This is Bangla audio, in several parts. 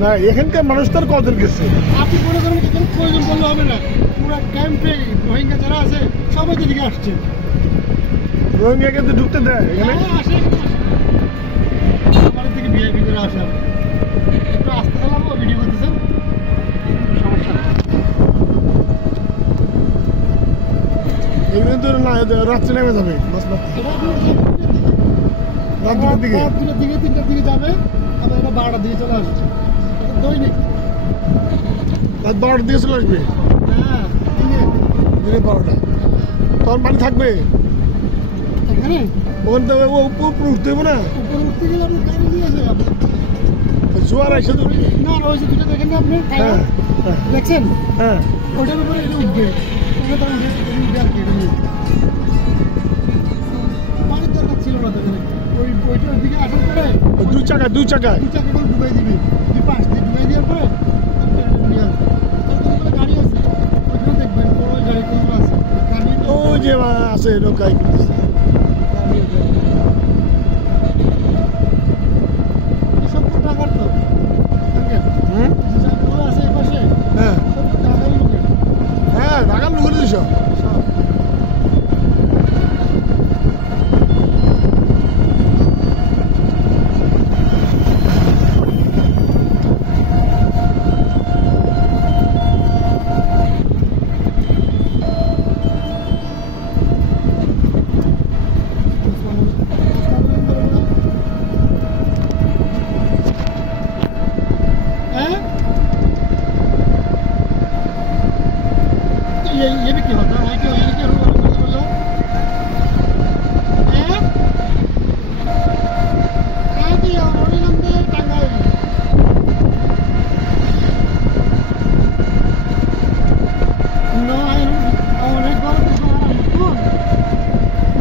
না এখানকার মানুষ তার কদর গেছে। আপনি মনে করেন এখানে প্রয়োজন করলে হবে না, পুরো ক্যাম্পে রোহিঙ্গা যারা আছে সবাই দিকে আসছে। রোহিঙ্গা কিন্তু ঢুকতে দেয় এখানে? আসে আমাদের থেকে ভিআইপি করে আসে। একটু আস্তে চালাবো, ভিডিও করতেছেন, সমস্যা নেই। এগুলো তো না রাত্রে নেমে যাবে রাত দুটোর দিকে, রাত 2টার দিকে 3টার দিকে যাবে, আবার এটা 12টার দিকে চলে আসছে। দৈনিক রাত 12টার দিকে চলে আসবে। হ্যাঁ, দিনে 12টা তখন পানি থাকবে এখানে ওখান থেকে উপরে উঠতে হবে না? উপরে উঠতে গেলে আপনি গাড়ি নিয়ে যাবেন। জোয়ার এসে তো না ওই যে দুটো দেখেন না আপনি, হ্যাঁ দেখছেন? হ্যাঁ ওইটার উপরে এটা উঠবে, ওটা তো উঠবে আর কি। এটা নিয়ে পানির দরকার ছিল না তো এখানে। ওইটার দিকে আসার পরে দুই চাকায় দু চাকা করে ডুবাই দিবি, দুই পাশ দিয়ে ডুবাই দেওয়ার পরে নিয়ে আসবে। তারপরে গাড়ি আছে, ওইখানে দেখবেন বড় গাড়ি কোনগুলো আছে। গাড়ি ওই যে আছে লোক গাড়ি করতেছে। সব টাকার তো আছে এই পাশে, হ্যাঁ টাকাই লোকের। হ্যাঁ ঢাকার লোকের দিস। ये भी क्या होता है? ये क्या हुआ बोलो? ये और लंबे टांगाई। No, I don't. Oh, they go to the house.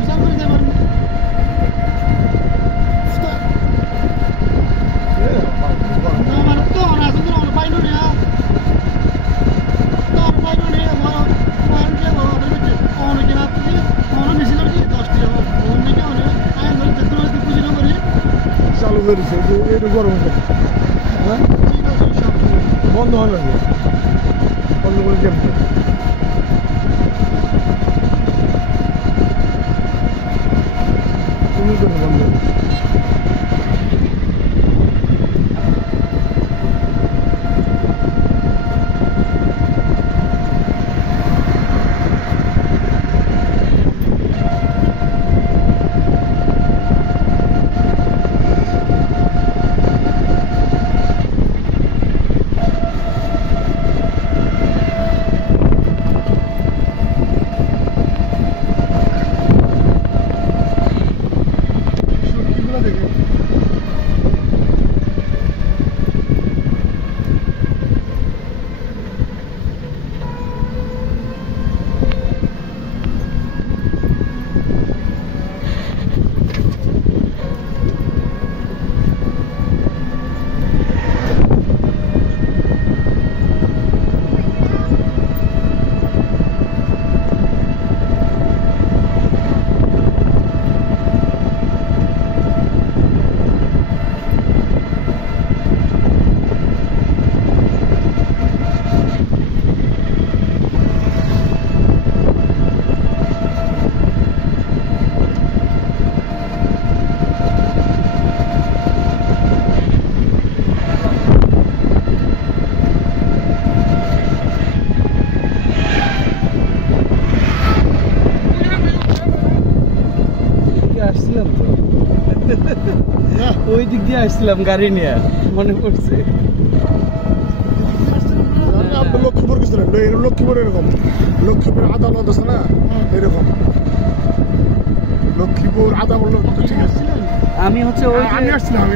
Somebody they were. Stop. No, man, to na sundro na paino niya. To na paino niya. চালু করেছে একটু গরম হয়ে হ্যাঁ বন্ধ হয় না, বন্ধ করে কেমন তুমি তো বন্ধ ওই দিক দিয়ে আসছিলাম গাড়ি নিয়ে, মনে পড়ছে। লক্ষ্মীপুর গেছিলেন? লক্ষ্মীপুর এরকম লক্ষ্মীপুর আদালত আছে না, এরকম লক্ষ্মীপুর আদালত। ঠিক আছে, আমি হচ্ছে ওই আমি আসছিলাম আমি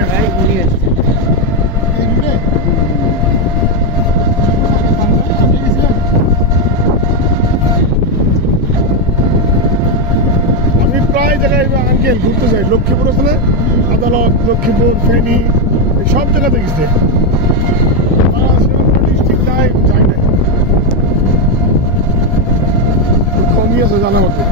প্রায় জায়গায় আঙ্কেল ঘুরতে যাই। লক্ষ্মীপুর আছে না আদালত, লক্ষ্মীপুর, ফেনী, সব জায়গাতে গেছে। ডিস্ট্রিক্ট যাই না, কমই আছে জানা মতো।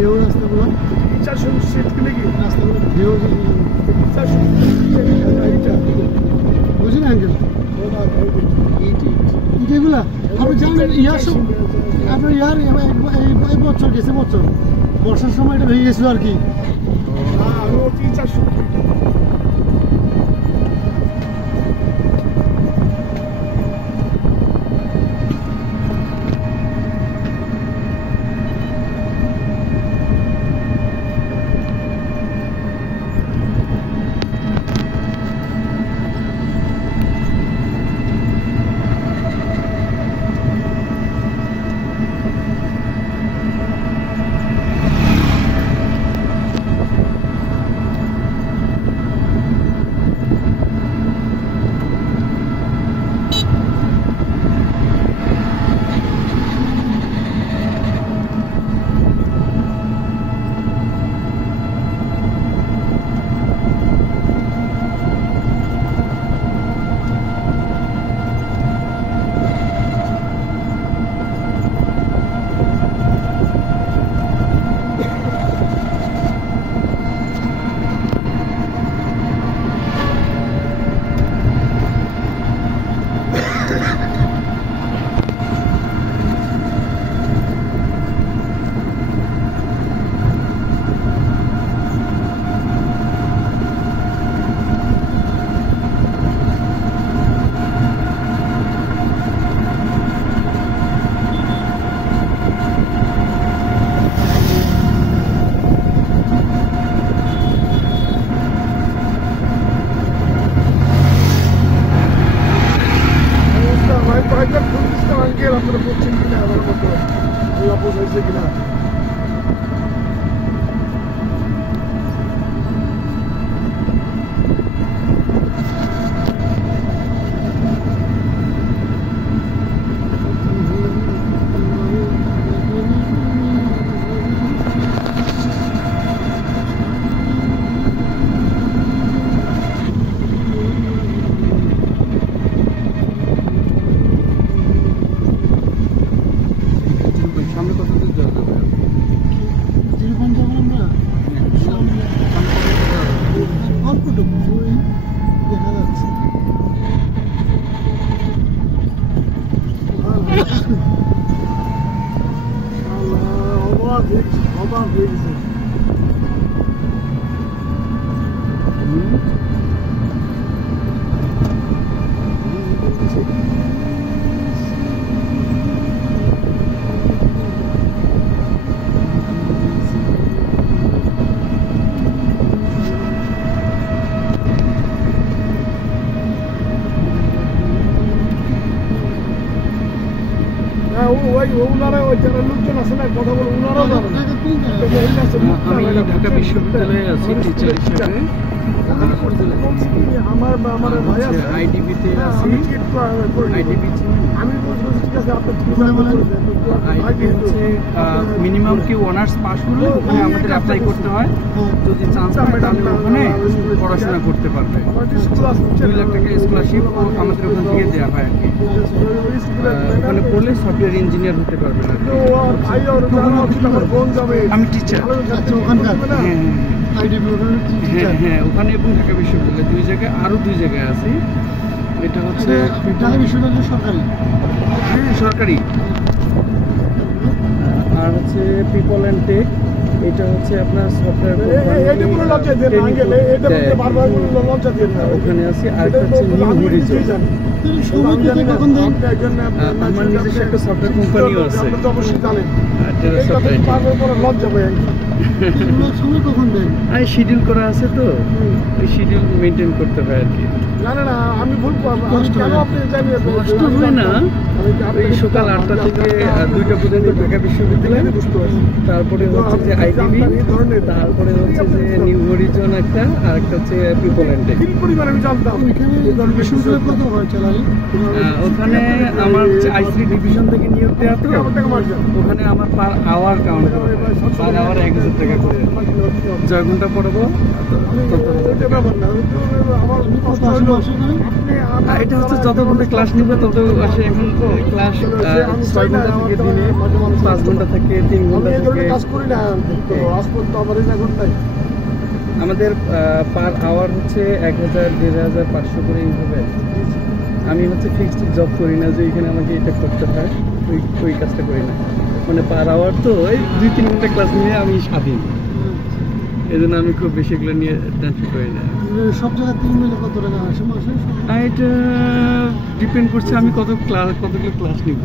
ঢেউ রাস্তাগুলো 400 সিট কিনে কি রাস্তাগুলো ঢেউ 400 এইটা বুঝলেন আঙ্কেল এগুলা আপনি জানেন ইয়ার আপনার ইয়ার এই বছর গেছে বছর বর্ষার সময় এটা ভেঙে গেছিল আর কি আমি 400 আমি ঢাকা বিশ্ববিদ্যালয়ে আছি টিচার হিসেবে আইডিবিতে আছি আইডি হচ্ছে মিনিমাম কেউ অনার্স পাস করলে ওখানে আমাদের অ্যাপ্লাই করতে হয় যদি চান্স পায় তাহলে ওখানে পড়াশোনা করতে পারবে 2 লাখ টাকা স্কলারশিপ আমাদের ওখান থেকে দেওয়া হয় আর কি ওখানে পড়লে সফটওয়্যার ইঞ্জিনিয়ার হতে পারবে না আমি টিচার হ্যাঁ হ্যাঁ ওখানে এবং ঢাকা বিশ্ববিদ্যালয় 2 জায়গায় আরও 2 জায়গায় আছি এটা হচ্ছে ঢাকা বিশ্ববিদ্যালয় সরকারি হ্যাঁ সরকারি আর হচ্ছে পিপল অ্যান্ড টেক এটা হচ্ছে আপনার সফটওয়্যার ওখানে আছি আর একটা হচ্ছে নিউ হরিজন আমার নিজস্ব একটা সফটওয়্যার কোম্পানিও আছে আর শিডিউল করা আছে তো ওই শিডিউল মেনটেন করতে হয় আর কি আমি ভুল কষ্ট হয় না ওই সকাল 8টা থেকে 2টা পর্যন্ত ঢাকা বিশ্ববিদ্যালয় তারপরে হচ্ছে যে আইডিবি তারপরে হচ্ছে যে নিউ হরিজন একটা আর একটা হচ্ছে পিপল অ্যান্ড টেক ওখানে আমার আই3 ডিভিশন থেকে নিয়োগ দেওয়া তো ওখানে আমার পার পার আওয়ার কাউন্ট করবো, পার আওয়ার 1000 টাকা করে। যয় ঘন্টা পড়বো তত এটা হচ্ছে যত ঘন্টা ক্লাস নিবে তত আসে। এখন ক্লাস 6 ঘন্টা থেকে দিনে 5 ঘন্টা থেকে 3 ঘন্টা থেকে আমাদের পার আওয়ার হচ্ছে 1000-1500 করে এইভাবে। আমি হচ্ছে ফিক্সড জব করি না যে এখানে আমাকে এটা করতে হয়, ওই কাজটা করি না। মানে পার আওয়ার তো ওই 2-3 ঘন্টা ক্লাস নিয়ে আমি স্বাধীন, এই জন্য আমি খুব বেশি এগুলো নিয়ে টেনশন করি না। সব জায়গায় 3 মিলে কত টাকা আসে মাসে? এটা ডিপেন্ড করছে আমি কতগুলো ক্লাস নিব।